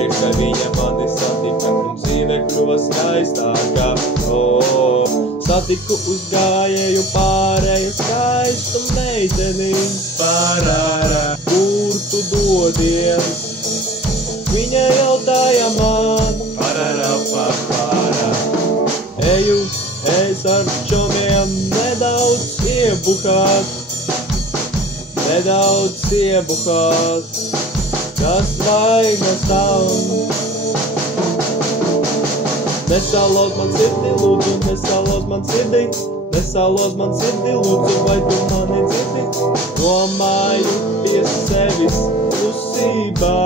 prieks, ka viņa mani satika, un dzīve kļuva skaistāka. Satiku uz gājēju pārēju skaistu meiteni, parāra, kur tu dodies? Viņa jautāja man, parāra, parāra. Eju, es ar čomiem nedaudz iebuhāt, kas vainas tam. Nesalauz man sirdi, lūdzu, nesalauz man sirdi, lūdzu, vai tu mani dzirdi? Domāju pie sevis klusībā.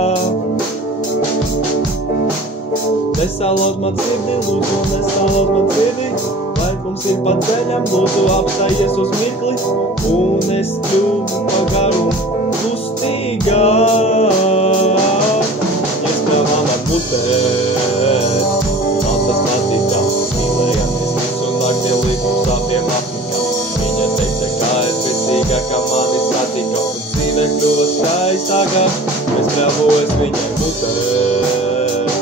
Nesalauz man sirdi, lūdzu, vai mums ir pa ceļam, lūdzu, apstājies uz mirkli, un es kļuvu pagaru kustīgāk. Iesprāvām ar mutēt, man tas patika, mīlējamies visu nakti, līdz mums abiem apnika. Viņa teica, kā es priecīga, ka mani satika, un dzīve kļuva skaistāka. Iesprāvojas viņai mutēt,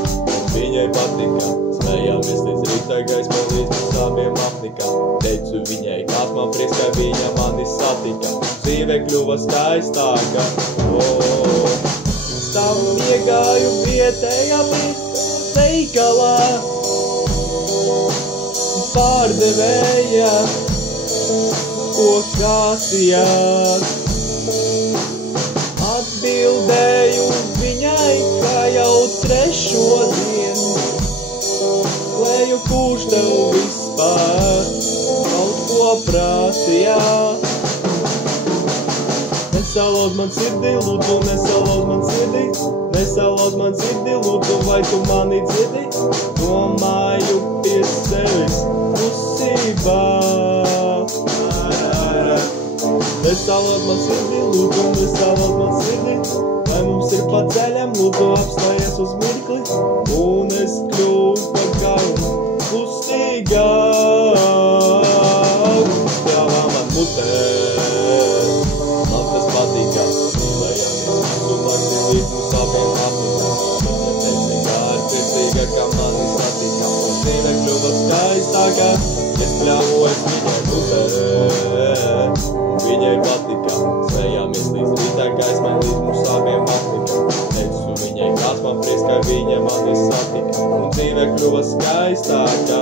viņai patika, smējāmies līdz rīta gaismai, līdz mums abiem apnika. Teicu viņai, kāds man prieks, ka viņa mani satika, dzīve kļuva skaistāka. Tam iegāju vietējā veikalā, pārdevēja, ko kāsījās. Atbildēju viņai, kā jau trešo dienu, klēju, kurš tev vispār kaut ko prasījās. Nesalauz man sirdi, lūdzu, nesalauz man sirdi, lūdzu, vai tu mani dzirdi? Domāju pie sevis klusībā. Nesalauz man sirdi, lūdzu, vai mums ir pa ceļam, lūdzu, apstājies uz mirkli, un es kļuvu pagaru klustīgāk. Spļāvā man mutēt, man tas patika, mīlējamies visu nakti, līdz mums abiem apnika. Viņa teica, kā es priecīga, ka mani satika, un dzīve kļuva skaistāka. Es pļāvoju viņai mutēt, viņai patika, smējāmies līdz rīta gaismai, līdz mums abiem apnika. Teicu viņai, kāds man prieks, ka viņa mani satika, un dzīve kļuva skaistāka.